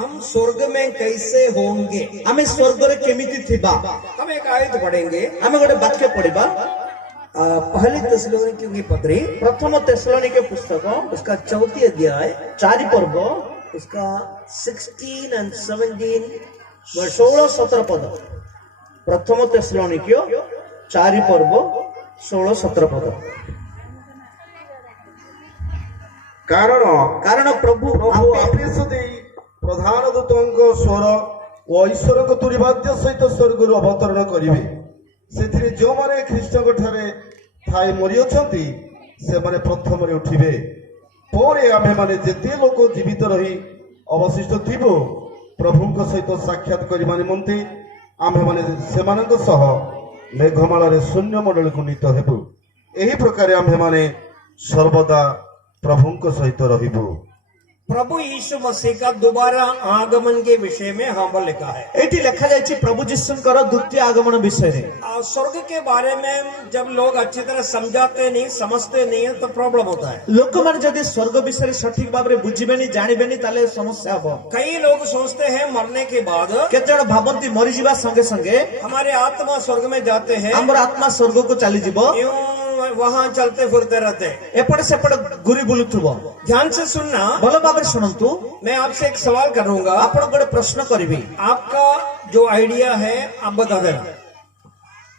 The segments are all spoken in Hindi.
हम स्वर्ग में कैसे होंगे, आमे स्वर्ग रे केमिति थिबा हम एक आयत पढ़ेंगे। आमे गोटे वाक्य पढ़िबा पहली थिस्सलुनीकियों की पत्री प्रथम तेसलोनिके पुस्तक उसका 4 अध्याय 4 पर्व उसका 16 and 17 16-17 पद। प्रथम तेसलोनिके 4 पर्व 16-17 पद। कारण प्रभु आदेश दे प्रधान दूतଙ୍କ स्वर ଓ ଈଶ୍ୱରଙ୍କ ତୁରୀବାଦ୍ୟ ସହିତ ସ୍ୱର୍ଗରୁ ଅବତରଣ କରିବେ। ସେଥିରେ ଯେଉଁମାନେ ଖ୍ରୀଷ୍ଟଙ୍କ ଠାରେ ଥାଇ ମରିଅଛନ୍ତି ସେମାନେ ପ୍ରଥମରେ ଉଠିବେ। ପରେ ଆମ୍ଭେମାନେ ଯେତେ ଲୋକ ଜୀବିତ ରହି ଅବଶିଷ୍ଟ ଥିବ ପ୍ରଭୁଙ୍କ ସହିତ ସାକ୍ଷାତ କରିବା ନିମନ୍ତେ ଆମ୍ଭେମାନେ ସେମାନଙ୍କ ସହ ମେଘମାଳାରେ ଶୂନ୍ୟ ମଣ୍ଡଳକୁ ନୀତ ହେବୁ। ଏହି ପ୍ରକାରେ ଆମ୍ଭେମାନେ ସର୍ବଦା प्रभुଙ୍କ ସହିତ ରହିବୁ। प्रभु यीशु मसीह का दोबारा आगमन के विषय में यहाँ लिखा है। एटी लिखा जाए प्रभु जीशुଙ୍କର द्वितीय आगमन विषय रे। स्वर्ग के बारे में जब लोग अच्छी तरह समझाते नहीं समझते नहीं है तो प्रॉब्लम होता है। लोक मान जदि स्वर्ग विषय सठिक भाव रे बुझिबेनी जानिबेनी ताले समस्या हो। कई लोग सोचते हैं मरने के बाद केते जण भाबंती मरि जिबा संगे संगे हमारे आत्मा स्वर्ग में जाते हैं, हमर आत्मा स्वर्ग को चली जिवो, वहाँ चलते फिरते रहते हैं, एपटे सेपटे घुरी बुलुथुबो। ध्यान से सुनना, भलो भाबरे सुनंतु। मैं आपसे एक सवाल करूंगा, आपण गोटे प्रश्न करिबी। आपका जो आइडिया है आप बता देना।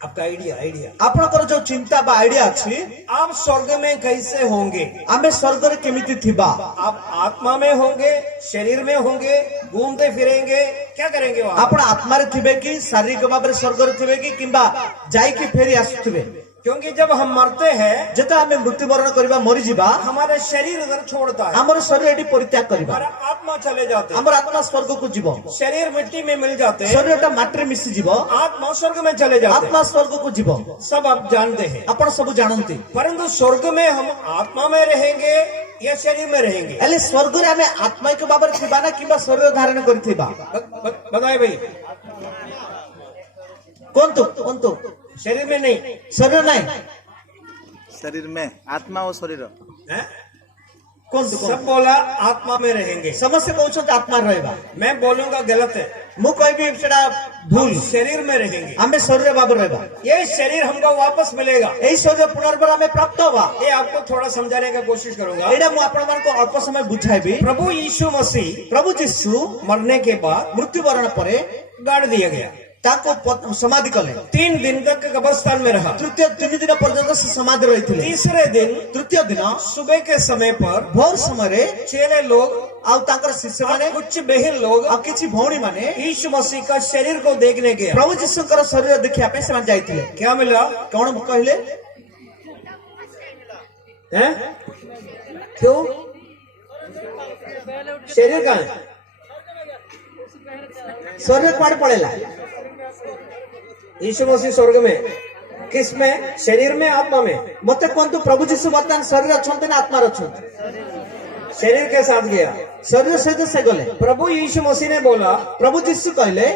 आपका आइडिया आपनकर जो चिंता बा आइडिया अछि, आप स्वर्ग में कैसे होंगे, आमे स्वर्ग रे केमिति थिबा, आप आत्मा में होंगे, शरीर में होंगे, घूमते फिरेंगे, क्या करेंगे वहाँ? आपण आत्मा रे थिबे कि शारीरिक भाव रे स्वर्ग रे थिबे कि किंबा जाई कि फेरी आसुथिबे? क्योंकि जब हम मरते हैं जेता हमें मृत्युवरण करबा मरि जिबा हमारा शरीर इधर छोड़ता है, हमर शरीर एटी परित्याग करबा, हमारा आत्मा चले जाते हैं, हमर आत्मा स्वर्ग को जीवो, शरीर मिट्टी में मिल जाते हैं, शरीरटा माटी मिसी जीवो, आत्मा स्वर्ग में चले जाते हैं। आत्मा स्वर्ग को जीवो सब आप जानते हैं, आपण सब जानंती। परंतु स्वर्ग में हम आत्मा में रहेंगे या शरीर में रहेंगे? एले स्वर्ग रे हमें आत्मा के बाबर थिबा ना किबा शरीर धारण करथिबा? बताए भाई, कोन तो शरीर में नहीं, शरीर नहीं, शरीर में आत्मा और शरीर है? कौन सब बोला आत्मा में रहेंगे, समस्या कहउछ आत्मा रहेबा। मैं बोलूंगा गलत है, मु कहबी सेडा भूल, शरीर में रहेंगे, हमें शरीर बाबर रहेबा। ये शरीर हमको वापस मिलेगा, एई शरीर पुनर्बार हमें प्राप्त होबा। ये आपको थोड़ा समझाने का कोशिश करूंगा। एडा मु आपण मान को अल्प समय बुझाइबी। प्रभु यीशु मसीह प्रभु यीशु मरने के बाद मृत्युवरण परे गाड़ दिया गया, ताको समाधि कले, 3 दिन तक कब्रिस्तान में रहा। तृतीय 3 दिन पर्यंत से समाधि रहिथिले। तीसरे दिन तृतीय दिन सुबह के समय पर भोर समय रे चेले लोग आ ताकर शिष्य माने कुछ बहन लोग आ किछि भौणी माने यीशु मसीह का शरीर को देखने गया। प्रभु यीशुଙ୍କର शरीर देखिया पे से जाइथिले। क्या मिला? कौन कहले? हैं? क्यों? शरीर कहाँ है? शरीर कुआडे पड़ेला? यीशु मसीह स्वर्ग में, किस में? शरीर में, आत्मा में? मते कोन तो प्रभु यीशु वर्तमान शरीर अछंते ना आत्मा अछंते? शरीर के साथ गया, शरीर सहित से गले। प्रभु यीशु मसीह ने बोला, प्रभु यीशु कहले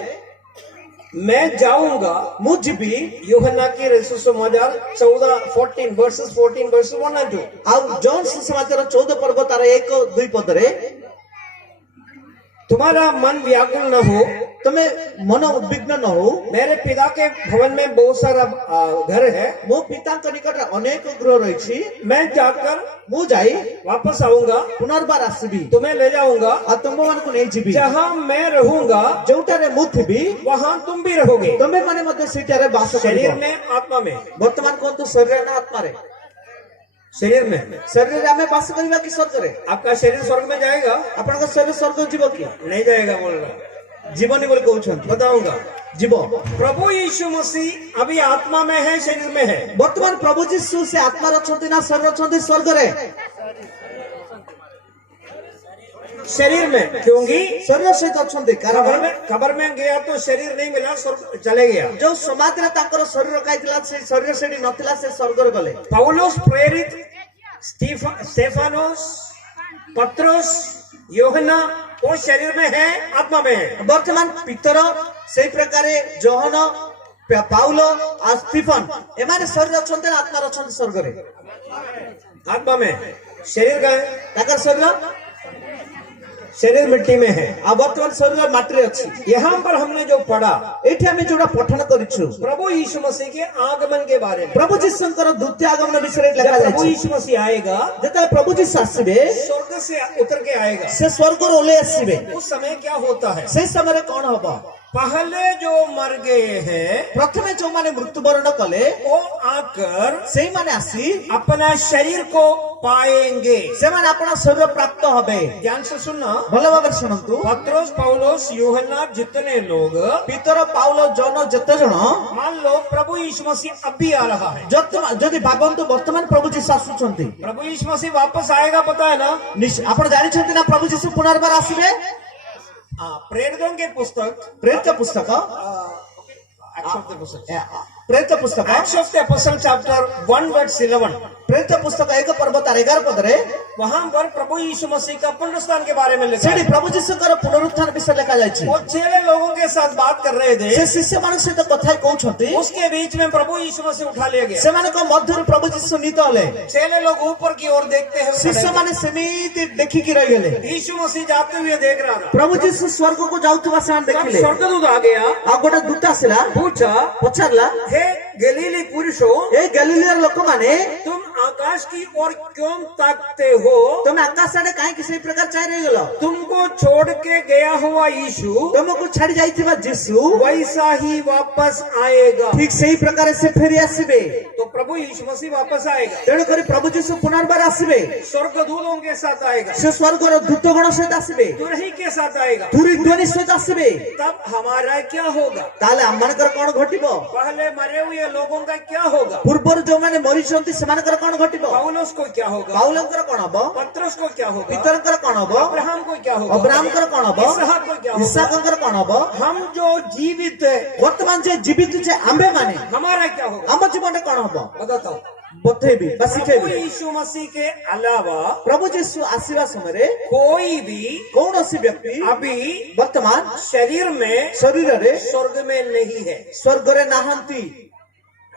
मैं जाऊंगा, मु जिबी। यूहन्ना की रसूल समाचार 14 वर्सेस 1 and 2। आ जॉन सुसमाचार 14 पर्व तार 1-2 पद रे तुम्हारा मन व्याकुल न हो, तुम्हें मन उद्विग्न न हो। मेरे पिता के भवन में बहुत सारा घर है, मो पिता के निकट अनेक गृह रही। मैं जाकर मु जाई वापस आऊंगा, पुनर्बार आसबी, तुम्हें ले जाऊंगा, आ तुम मन को नहीं जीबी। जहाँ मैं रहूंगा जोटारे मु थिबी वहाँ तुम भी रहोगे। तुम्हें माने मते सीटारे वास शरीर करिबो। में, आत्मा में? वर्तमान कोन तो शरीर ना आत्मा रे? शरीर में। शरीर में वास करिबा कि स्वर्ग रे? आपका शरीर स्वर्ग में जाएगा? अपन का शरीर स्वर्ग जीवो कि नहीं जाएगा बोल रहा, जीवनी बोल कहउछन। बताऊंगा जीवो। प्रभु यीशु मसीह अभी आत्मा में है, शरीर में है? वर्तमान प्रभु यीशु से आत्मा रछंती ना शरीर रछंती स्वर्ग रे? शरीर में, क्योंकि शरीर सहित अछंती। खबर में गया तो शरीर नहीं मिला, स्वर्ग चले गया। जो समाधि रे ताकर शरीर काइतिला से शरीर सेडी नथिला से स्वर्ग रे गले। पौलुस प्रेरित, स्टेफानोस, पत्रोस, यूहन्ना वो शरीर में है, आत्मा में है। वर्तमान पितर से प्रकार जोहन, पाउलो आ स्टीफन एमाने शरीर अछंती ना आत्मा रछंती स्वर्ग रे? आत्मा में। शरीर का है ताकर शरीर शरीर मिट्टी में है। आ वर्तमान शरीर माटी अछि। यहाँ पर हमने जो पढ़ा एठी आमे जोडा पठन करिछु प्रभु यीशु मसीह के आगमन के बारे में, प्रभु जीशुଙ୍କର द्वितीय आगमन विषय जब लिखा प्रभु जायछि। यीशु मसीह आएगा जेतले प्रभु जीशु आसीबे स्वर्ग से उतर के आएगा, से स्वर्ग रो ओले आसीबे। उस समय क्या होता है? से समय कोन हबो? पहले जो मर गए हैं प्रथमे जो माने मृत्युवरण कले वो आकर सेही माने आसी अपना शरीर को पाएंगे। से माने अपना शरीर प्राप्त हबे। ध्यान से सुनना, भलो भाबे सुनंतु। पत्रोस, पौलोस, यूहन्ना जितने लोग, पितर पाउलो जन जते जण मान लो प्रभु यीशु मसीह अब भी आ रहा है, जदि भाबंतु वर्तमान प्रभु जीशु आसुचंती, प्रभु यीशु मसीह वापस आएगा, पता है ना? आपण जानि छथि ना प्रभु जीशु पुनर्बार आसीबे। प्रेरितों के पुस्तक, प्रेरित पुस्तक प्रेरित पुस्तक Acts of the Apostle chapter 1 verse 11, प्रेरित पुस्तक 1 पर्व 11 पदरे वहां पर प्रभु यीशु मसीह का पुनरुत्थान के बारे में लिखा सेठी है। प्रभु जीशुଙ୍କର पुनरुत्थान विषय लिखा जायछि। वो 6 लोगों के साथ बात कर रहे थे, से शिष्य मान सहित कथा कहउछंती, उसके बीच में प्रभु यीशु मसीह उठा लिया गया। सेमानक मध्यरु प्रभु जीशु नीत हले। 6 लोग ऊपर की ओर देखते हैं, शिष्य माने सेमिति देखि कि रहि गेले। यीशु मसीह जाते हुए देख रहा था। प्रभु जीशु स्वर्ग को जाउतबा सान तब देखिले। स्वर्गदूत आ गया, आ गोटे दूत आसिला, पूछा, पचारला, हे गलीली पुरुषों, ए गलीलियर लोक माने तुम आकाश की ओर क्यों ताकते हो? तुम आकाश आड़े काहे किसी प्रकार चाहि रहि गेलो? तुमको छोड़ के गया हुआ यीशु तुमको छाड़ी जाइथिबा जीशु वैसा ही वापस आएगा। ठीक सही प्रकार से फेरी आसीबे। तो प्रभु यीशु मसीह वापस आएगा, तेणु करी प्रभु जीशु पुनर्बार आसीबे। स्वर्गदूतों के साथ आएगा, से स्वर्गर दूतगण सहित आसीबे, तुरही के साथ आएगा। तुरी ध्वनि सहित आसीबे। तब हमारा क्या होगा? ताले आमनकर कोन घटिबो? पहले मरे हुए लोगों का क्या होगा? पूर्वर जो माने मरिचंती सेमानकर कोन घटिबो? पौलुस को क्या होगा? पाउलंकर कोन हबो? पत्रस को क्या होगा? पितरकर कोन हबो? अब्राहम को क्या होगा? अब्राहमकर कोन हबो? इसहाक को क्या होगा? इसहाककर कोन हबो? हम जो जीवित है वर्तमान जे जीवित जे आंबे माने हमारा क्या होगा? आम जीवन कोन हबो? बताता हूँ। बथेबी प्रभु बसिखेबी। यीशु मसीह के अलावा प्रभु जीशु आसीबा समय कोई भी कौनसी व्यक्ति अभी वर्तमान शरीर में शरीर रे स्वर्ग में नहीं है। स्वर्ग रे नाहंती।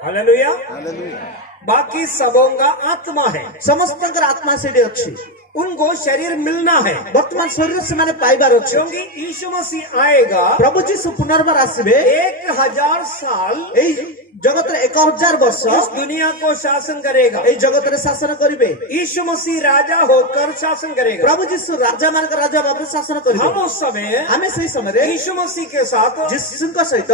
हालेलुया। हालेलुया। बाकी सबों का आत्मा है, समस्तकर आत्मा से अच्छी। उनको शरीर मिलना है, वर्तमान शरीर से माने पाइबार अच्छी। क्योंकि यीशु मसीह आएगा, प्रभु जीशु पुनर्बार आसीबे। 1000 साल एई जगत रे 1000 वर्ष इस दुनिया को शासन करेगा। एई जगत रे शासन करिबे। यीशु मसीह राजा होकर शासन करेगा। प्रभु जीशु राजा मान राजा भाव शासन करिबे। हम उस समय हमें सही समय रे यीशु मसीह के साथ जीशुଙ୍କ सहित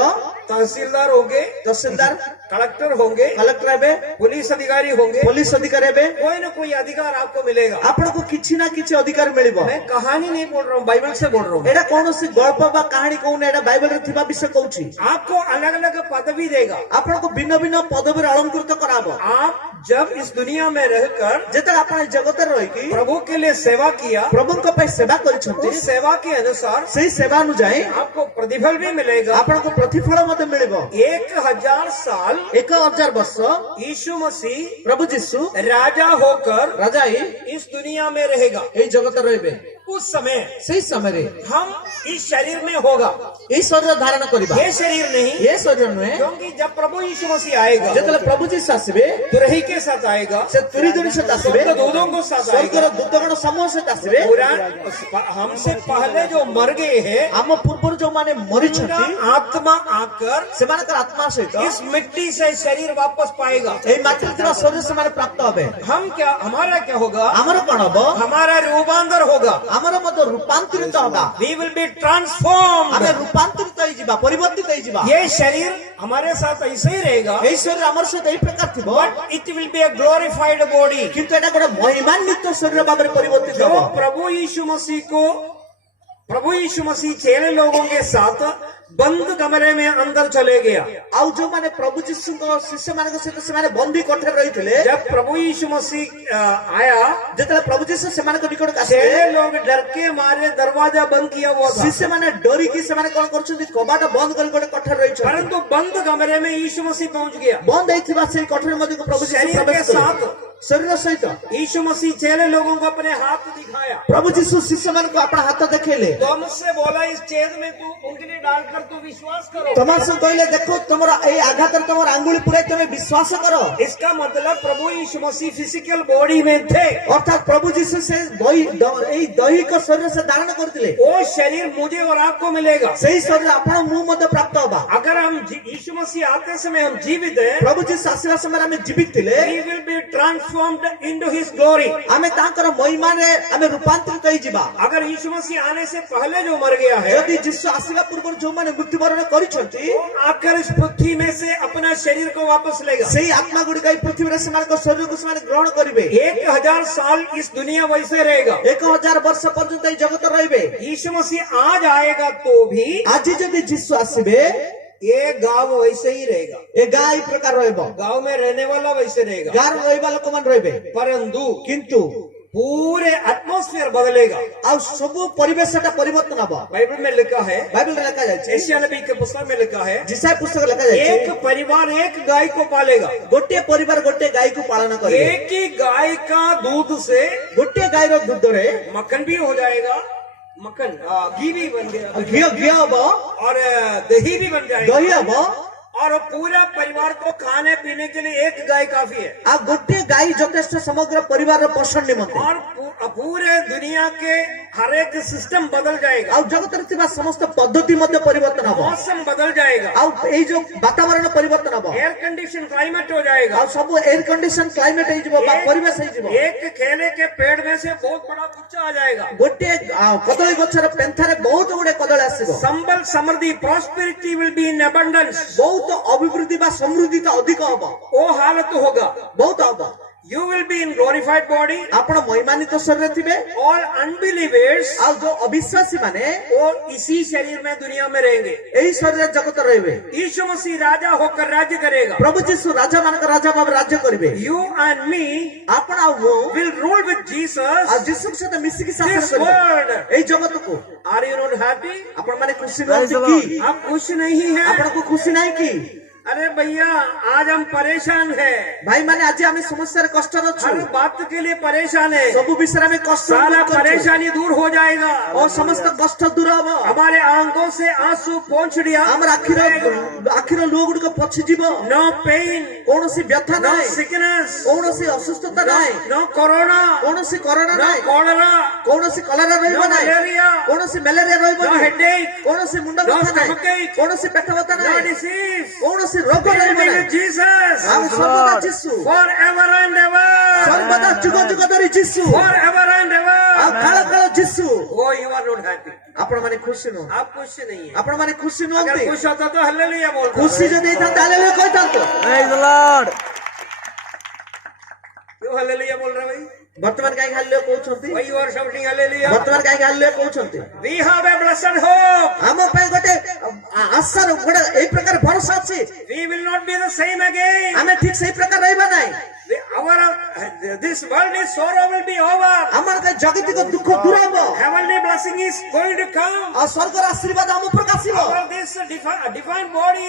तहसीलदार होंगे, तहसीलदार कलेक्टर होंगे, कलेक्टर हेबे, पुलिस अधिकारी होंगे, पुलिस अधिकारी हेबे। कोई न कोई अधिकार आपको मिलेगा। आपनको किछि ना किछि अधिकार मिलिबो। मैं कहानी नहीं बोल रहा हूँ, बाइबल से बोल रहा हूँ। एडा कोनोसी गल्प बा कहानी कोन एडा बाइबल रे थिबा विषय कहूची। आपको अलग अलग पदवी देगा। आपनको भिन्न भिन्न पदवी अलंकृत कराबो। आप जब इस दुनिया में रहकर जेतक आपण जगत रे रहि कि प्रभु के लिए सेवा किया, प्रभु को पे सेवा करिछंती, उस सेवा के अनुसार सही सेवा अनुଯାयी आपको प्रतिफल भी मिलेगा। आपनको प्रतिफल मते मिलिबो। 1000 साल 1000 वर्ष यीशु मसीह प्रभु जीशु राजा होकर राजाई इस दुनिया में रहेगा। एई जगत रहबे। उस समय सही समय रे हम इस शरीर में होगा, एई शरीर धारण करिबा। ये शरीर नहीं, ये शरीर नुहे। क्योंकि जब प्रभु यीशु मसीह आएगा, जेतले प्रभु जीशु आसीबे, तुरही के साथ आएगा, से तुरी दुनी से आसीबे, स्वर्गदूतों को साथ स्वर्गर आएगा। दूतगण समूह से आसीबे। पूरा हमसे पहले जो मर गए हैं आम पूर्वर जो माने मरिछंती, उनका आत्मा आकर सेमानकर आत्मा सहित इस मिट्टी से शरीर वापस पाएगा। एई माटी थिबा शरीर से माने प्राप्त होबे। हम क्या, हमारा क्या होगा? हमर कोन हबो? हमारा रूपांतर होगा। हमर मत रूपांतरित होबा। We will be transformed। हमें रूपांतरित होई जिबा, परिवर्तित होई जिबा। ये शरीर हमारे साथ ऐसे ही रहेगा, एई शरीर हमर सहित एई प्रकार थिबो, but it will be a glorified body। किंतु एटा गोटे महिमान्वित शरीर भाबरे परिवर्तित जो होबो। प्रभु यीशु मसीह 6 लोगों के साथ बंद कमरे में अंदर चले गया। आउ जो माने प्रभु जीशु को शिष्य मानक सहित से माने बंदी कोठरे रहिथिले, जब प्रभु यीशु मसीह आया, जेतले प्रभु जीशु से माने को निकट 6 आसे, लोग डर के मारे दरवाजा बंद किया हुआ था। शिष्य माने डरी कि से माने कोन करछुंती, कबाट बंद कर गोटे कोठरे रहिछ। परंतु बंद कमरे में यीशु मसीह पहुंच गया। बंद हेथिबा से कोठरे मध्ये को प्रभु जीशु शरीर के प्रवेश कले। साथ ଶରୀର ସହିତ यीशु मसीह चेले लोगों को अपने हाथ दिखाया, ପ୍ରଭୁ ଯୀଶୁ ଶିଷ୍ୟ ମାନଙ୍କୁ ଆପଣ ହାତ ଦେଖେଇଲେ। तो मुझसे बोला इस छेद में तू उंगली डालकर तू विश्वास करो। ତମର କହିଲେ ଦେଖ ତମର ଏଇ ଆଘାତରେ ତମର ଆଙ୍ଗୁଳି ପୁରାଇ ତମେ ବିଶ୍ୱାସ କର। इसका मतलब प्रभु यीशु मसीह फिजिकल बॉडी में थे, ଅର୍ଥାତ୍ ପ୍ରଭୁ ଯୀଶୁ ସେ ଏଇ ଦୈହିକ ଶରୀର ସେ ଧାରଣ କରିଥିଲେ। वो शरीर मुझे और आपको मिलेगा। ସେଇ ଶରୀର ଆପଣ ମୁଁ ମଧ୍ୟ ପ୍ରାପ୍ତ ହବା। अगर हम यीशु मसीह आते समय हम जीवित हैं, ପ୍ରଭୁ ଯୀଶୁ ଆସିବା ସମୟରେ ଆମେ ଜୀବିତ ଥିଲେ, we will be transformed into his glory। ଆମେ ତାଙ୍କର ମହିମାରେ ଆମେ ରୂପାନ୍ତରିତ ହେଇଯିବା। अगर यीशु मसीह आने से पहले जो मर गया है, ଯଦି ଯୀଶୁ ଆସିବା ପୂର୍ବରୁ ଯୋଉମାନେ ମୃତ୍ୟୁବରଣ କରିଛନ୍ତି, वो आकर इस पृथ्वी में से अपना शरीर को वापस लेगा। ସେଇ ଆତ୍ମା ଗୁଡିକ ଏଇ ପୃଥିବୀରେ ସେମାନଙ୍କ ଶରୀରକୁ ସେମାନେ ଗ୍ରହଣ କରିବେ। 1000 साल इस दुनिया वैसे रहेगा। 1000 ବର୍ଷ ପର୍ଯ୍ୟନ୍ତ ଏଇ ଜଗତ ରହିବେ। यीशु मसीह आज आएगा तो भी ଆଜି ଯଦି ଯୀଶୁ ଆସିବେ, ये गांव वैसे ही रहेगा। ଏ ଗାଁ ଏଇ ପ୍ରକାର ରହିବ। गांव में रहने वाला वैसे रहेगा, ଗାଁରେ ରହିବା ଲୋକମାନେ ରହିବେ, परंतु କିନ୍ତୁ पूरे एटमॉस्फेयर बदलेगा। ଆଉ ସବୁ ପରିବେଶଟା ପରିବର୍ତ୍ତନ ହବ। बाइबल में लिखा है, ବାଇବଲରେ ଲେଖା ଯାଇଛି, एशिया नबी के पुस्तक में लिखा है, ଯିଶାୟା ପୁସ୍ତକ ଲେଖା ଯାଇଛି, एक परिवार एक गाय को पालेगा। ଗୋଟିଏ ପରିବାର ଗୋଟିଏ ଗାଈକୁ ପାଳନ କରିବେ। एक ही गाय का दूध से ଗୋଟିଏ ଗାଈର ଦୁଗ୍ଧରେ मक्खन भी हो जाएगा, मक्खन घी भी बन गया, ଘିଅ ହବ, और दही भी बन जाएगा, ଦହି ହବ, और पूरा परिवार को खाने पीने के लिए एक गाय काफी है। ଆଉ ଗୋଟିଏ ଗାଈ ଯଥେଷ୍ଟ ସମଗ୍ର ପରିବାରର ପୋଷଣ ନିମନ୍ତେ। और पूरे दुनिया के हर एक सिस्टम बदल जाएगा, ଆଉ ଜଗତରେ ଥିବା ସମସ୍ତ ପଦ୍ଧତି ମଧ୍ୟ ପରିବର୍ତ୍ତନ ହବ। मौसम बदल जाएगा, ଆଉ ଏଇ ଯୋଉ ବାତାବରଣ ପରିବର୍ତ୍ତନ ହବ, एयर कंडीशन क्लाइमेट हो जाएगा। ଆଉ ସବୁ ଏୟାର କଣ୍ଡିସନ କ୍ଲାଇମେଟ ହେଇଯିବ ବା ପରିବେଶ ହେଇଯିବ। एक केले के पेड़ में से बहुत बड़ा गुच्छा आ जाएगा। ଗୋଟିଏ କଦଳୀ ଗଛର ପେନ୍ଥାରେ ବହୁତ ଗୁଡେ କଦଳୀ ଆସିବ। संबल समृद्धि prosperity will be in abundance. ବହୁତ ଅଭିବୃଦ୍ଧି ବା ସମୃଦ୍ଧିତା ଅଧିକ ହବ, वो हालत होगा। ବହୁତ ହବ। You will be in glorified body। ଆପଣ ମହିମାନିତ ଶରୀରରେ ଥିବେ, All unbelievers ଆଉ ଯୋଉ ଅବିଶ୍ୱାସୀ ମାନେ वो इसी शरीर में दुनिया में रहेंगे। ଏଇ ଶରୀରରେ ଜଗତ ରହିବେ। यीशु मसीह राजा होकर राज्य करेगा। ପ୍ରଭୁ ଯୀଶୁ ରାଜା ମାନଙ୍କ ରାଜା ଭାବରେ ରାଜ୍ୟ କରିବେ। You and me ଆପଣ ଆଉ ମୁଁ will rule with ଆଉ Jesus ଯୀଶୁଙ୍କ ସହିତ ମିଶିକି ଶାସନ this କରିବେ world। ଏଇ ଜଗତକୁ। Are you not happy? ଆପଣ ମାନେ ଖୁସି ନୁହନ୍ତି କି? आप खुश नहीं हैं? ଆପଣଙ୍କୁ ଖୁସି ନାହିଁ କି? अरे भैया आज हम परेशान हैं, ଭାଇ ମାନେ ଆଜି ଆମେ ସମସ୍ୟାରେ କଷ୍ଟରେ ଅଛୁ, हर बात के लिए परेशान है। ସବୁ ବିଷୟରେ ଆମେ କଷ୍ଟ सारा ଅନୁଭବ କରୁଛୁ। परेशानी दूर हो जाएगा। ଓ ସମସ୍ତ କଷ୍ଟ ଦୂର ହବ। हमारे आंखों से आंसू पोंछ दिया, ଆମର ଆଖିର ଲୁହ ଗୁଡିକ ପଛିଯିବ। नो पेन, କୌଣସି ବ୍ୟଥା नो ନାହିଁ, सिकनेस, କୌଣସି ଅସୁସ୍ଥତା ନାହିଁ, नो कोरोना, କୌଣସି କରୋନା नो ନାହିଁ, कॉलरा, କୌଣସି କଲେରା ରହିବ नो ନାହିଁ, मलेरिया, କୌଣସି ମ୍ୟାଲେରିଆ ରହିବ नो ନାହିଁ, हेडेक, କୌଣସି ମୁଣ୍ଡ No ବ୍ୟଥା ନାହିଁ, stomachache. କୌଣସି ପେଟ ବ୍ୟଥା no ନାହିଁ, disease। କୌଣସି ରୋଗ We will ରହିବ be ନାହିଁ। with Jesus ଆମେ ସର୍ବଦା ଯୀଶୁ, forever and ever, ସର୍ବଦା ଯୁଗ ଯୁଗ ଧରି ଯୀଶୁ, forever and ଆଉ ever। କାଳ କାଳ ଯୀଶୁ। Oh, you are not happy। ଆପଣ ମାନେ ଖୁସି ନୁହଁ, आप खुश नहीं है। ଆପଣ ମାନେ ଖୁସି अगर ନୁହନ୍ତି। खुश होता तो हालेलुया बोलता। ଖୁସି ଯଦି ହେଇଥାନ୍ତେ ହାଲେଲୁୟା କହିଥାନ୍ତୁ। Praise the Lord. क्यों हालेलुया बोल रहे भाई? ବର୍ତ୍ତମାନ କାହିଁକି ହାଲେଲୁୟା କହୁଛନ୍ତି? Why you are shouting hallelujah? ବର୍ତ୍ତମାନ କାହିଁକି ହାଲେଲୁୟା କହୁଛନ୍ତି? We have a blessed hope। ଆମ ପାଇଁ ଗୋଟେ ଆଶାର ଗୋଟେ ଏଇ ପ୍ରକାର ଭରସା ଅଛି। We will not be the same again। ଆମେ ଠିକ ସେଇ ପ୍ରକାର ରହିବା ନାହିଁ। This worldly sorrow will be over। ଆମର କାହିଁ ଜଗତିକ ଦୁଃଖ ଦୂର ହବ, Heavenly blessing is going to come। ଆଉ ସ୍ୱର୍ଗର ଆଶୀର୍ବାଦ ଆମ ଉପରକୁ ଆସିବ। Our this divine body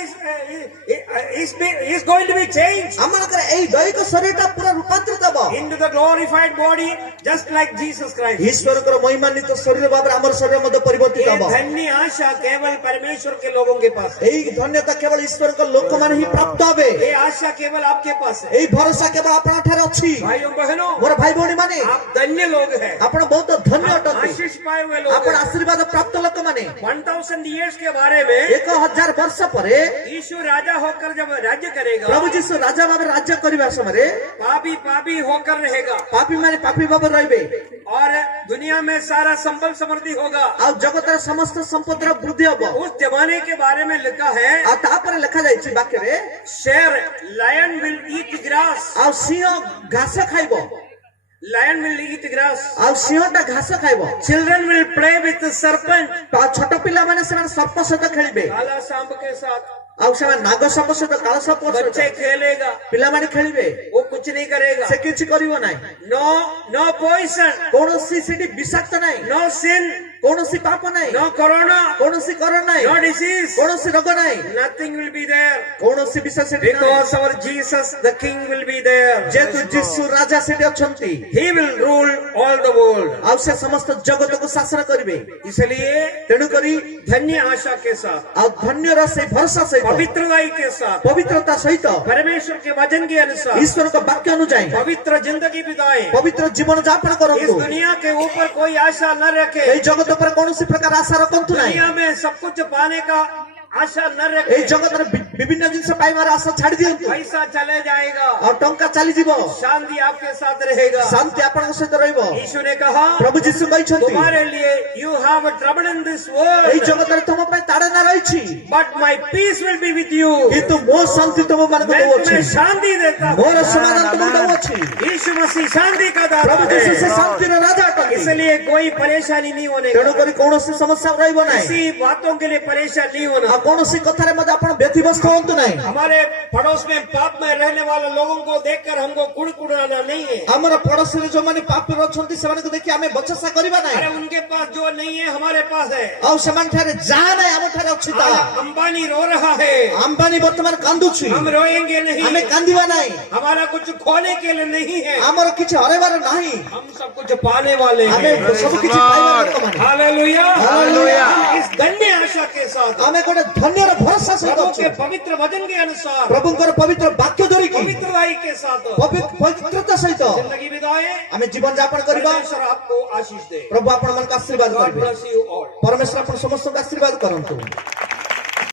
is going to be changed ଆମମାନଙ୍କର ଏଇ ଦୈହିକ ଶରୀରଟା ପୁରା ରୂପାନ୍ତରିତ ହବ into the glorified body, just like Jesus Christ। ଈଶ୍ୱରଙ୍କର ମହିମାନ୍ୱିତ ଶରୀର ଭାବରେ ଆମର ଶରୀର ମଧ୍ୟ ପରିବର୍ତ୍ତିତ ये ହବ। धन्य आशा केवल परमेश्वर के लोगों के पास है। ଏଇ ଧନ୍ୟତା କେବଳ ଈଶ୍ୱରଙ୍କ ଲୋକମାନେ ହିଁ ପ୍ରାପ୍ତ ହେବେ। ये आशा केवल आपके पास है। ଏଇ ଭରସା କେବଳ ଆପଣଙ୍କ ଠାରେ ଅଛି। भाइयों बहनों, ମୋର ଭାଇ ଭଉଣୀ ମାନେ, आप धन्य लोग हैं। ଆପଣ ବହୁତ ଧନ୍ୟ ଅଟନ୍ତି। आशीष पाए हुए लोग ଆପଣ हैं। ଆଶୀର୍ବାଦ ପ୍ରାପ୍ତ ଲୋକମାନେ। 1000 years के बारे में 1000 ବର୍ଷ ପରେ यीशु राजा होकर जब राज्य करेगा, ପ୍ରଭୁ ଯୀଶୁ ରାଜା ଭାବରେ ରାଜ୍ୟ କରିବା ସମୟରେ पापी पापी होकर रहेगा, ପାପୀ ମାନେ ପାପୀ ଭାବରେ ରହିବେ, और दुनिया में सारा संबल समृद्धि होगा। ଆଉ ଜଗତର ସମସ୍ତ ସମ୍ପତ୍ତିର ବୃଦ୍ଧି ହବ। उस जमाने के बारे में लिखा है, ଆଉ ତାପରେ ଲେଖାଯାଇଛି ବାକ୍ୟରେ, शेर लायन विल ईट ग्रास। ଆଉ ସିଂହ ଘାସ ଖାଇବ, लायन विल ईट ग्रास। ଆଉ ସିଂହଟା ଘାସ ଖାଇବ। Children will play with serpent. ଆଉ ଛୋଟ ପିଲାମାନେ ସେମାନେ ସର୍ପ ସହିତ ଖେଳିବେ, काला सांप के साथ ଆଉ ସେମାନେ ନାଗ ସର୍ପ ସହିତ କାଳ ସର୍ପ ସହିତ बच्चे खेलेगा, ପିଲାମାନେ ଖେଳିବେ। वो कुछ नहीं करेगा। ସେ କିଛି କରିବ ନାହିଁ। नो नो पॉइजन, କୌଣସି ସେଠି ବିଷାକ୍ତ ନାହିଁ, नो सिन, କୌଣସି ପାପ ନାହିଁ, no corona, କୌଣସି କରୋନା ନାହିଁ, no disease, କୌଣସି ରୋଗ ନାହିଁ, nothing will be there. କୌଣସି ବିଷୟ ସେଠି ନାହିଁ। Because our Jesus, the King, will be there. ଯେହେତୁ ଯୀଶୁ ରାଜା ସେଠି ଅଛନ୍ତି, He will rule all the world. ଆଉ ସେ ସମସ୍ତ ଜଗତକୁ ଶାସନ କରିବେ। इसलिए ତେଣୁକରି धन्य आशा के साथ, ଆଉ ଧନ୍ୟର ସେଇ ଭରସା ସହିତ, पवित्रताई के साथ, ପବିତ୍ରତା ସହିତ, परमेश्वर के वचन के अनुसार ଈଶ୍ୱରଙ୍କ ବାକ୍ୟ ଅନୁଯାୟୀ पवित्र जिंदगी बिताए। ପବିତ୍ର ଜୀବନ ଯାପନ इस କରନ୍ତୁ। दुनिया के ऊपर कोई आशा न रखे। ଏଇ ଜଗତ ଉପରେ କୌଣସି ପ୍ରକାର ଆଶା ରଖନ୍ତୁ ନାହିଁ। दुनिया में सब कुछ पाने का आशा न ଏଇ रखे। ଜଗତରେ ବିଭିନ୍ନ ଜିନିଷ ପାଇବାର ଆଶା ଛାଡି ଦିଅନ୍ତୁ। पैसा चले जाएगा, ଆଉ ଟଙ୍କା ଚାଲିଯିବ, शांति आपके साथ रहेगा। ଶାନ୍ତି ଆପଣଙ୍କ ସହିତ ରହିବ। यीशु ने कहा, ପ୍ରଭୁ ଯୀଶୁ କହିଛନ୍ତି, तुम्हारे लिए you have a trouble in this ଏଇ world, ଜଗତରେ ତମ ପାଇଁ ତାଡ଼ନା ରହିଛି, but my peace will be with you. କିନ୍ତୁ ମୋ ଶାନ୍ତି ତମମାନଙ୍କୁ मैं ଦଉଅଛି, तुम्हें शांति देता हूँ। ମୋର ସମାଧାନ ତମକୁ ଦଉଅଛି। यीशु मसीह शांति का ପ୍ରଭୁ दाता ଯୀଶୁ ସେ है। ଶାନ୍ତିର ରାଜା ଅଟନ୍ତି। इसलिए कोई परेशानी नहीं होने का, ତେଣୁକରି କୌଣସି ସମସ୍ୟା ରହିବ ନାହିଁ। किसी बातों के लिए परेशान नहीं होना। ଆଉ କୌଣସି କଥାରେ ମଧ୍ୟ ଆପଣ ବ୍ୟତିବ୍ୟସ୍ତ ହୁଅନ୍ତୁ ନାହିଁ। हमारे पड़ोस में पाप में रहने वाले लोगों को देखकर हमको कुड़कुड़ाना नहीं है। ଆମର ପଡୋଶୀରେ ଯୋଉମାନେ ପାପୀର ଅଛନ୍ତି ସେମାନଙ୍କୁ ଦେଖି ଆମେ ବଚସା କରିବା अरे ନାହିଁ। उनके पास जो नहीं है हमारे पास है। ଆଉ ସେମାନେ ଠାରେ ଯାହା ନାହିଁ ଆମ ଠାରେ ଅଛି आज ତାହା। अंबानी रो रहा है, ଆମ୍ବାନୀ ବର୍ତ୍ତମାନ କାନ୍ଦୁଛି, हम रोएंगे ଆମେ नहीं। କାନ୍ଦିବା ନାହିଁ। हमारा कुछ खोने के लिए नहीं है, ଆମର କିଛି ହରେଇବାର ନାହିଁ, हम सब कुछ पाने वाले ଆମେ हैं। ସବୁ କିଛି ପାଇବା ଲୋକମାନେ। Hallelujah, hallelujah. इस धन्य आशा के साथ, ଆମେ ଗୋଟେ ଧନ୍ୟର ଭରସା ସହିତ प्रभु ଅଛୁ। के पवित्र वचन के अनुसार, ପ୍ରଭୁଙ୍କର ପବିତ୍ର ବାକ୍ୟ ଧରିକି पवित्रताई के साथ ପବିତ୍ରତା ସହିତ जिंदगी बिताए। ଆମେ ଜୀବନ ଯାପନ କରିବା। परमेश्वर आपको आशीष दे। ପ୍ରଭୁ ଆପଣମାନଙ୍କୁ ଆଶୀର୍ବାଦ God କରିବେ। bless you all. ପରମେଶ୍ୱର ଆପଣ ସମସ୍ତଙ୍କୁ ଆଶୀର୍ବାଦ କରନ୍ତୁ।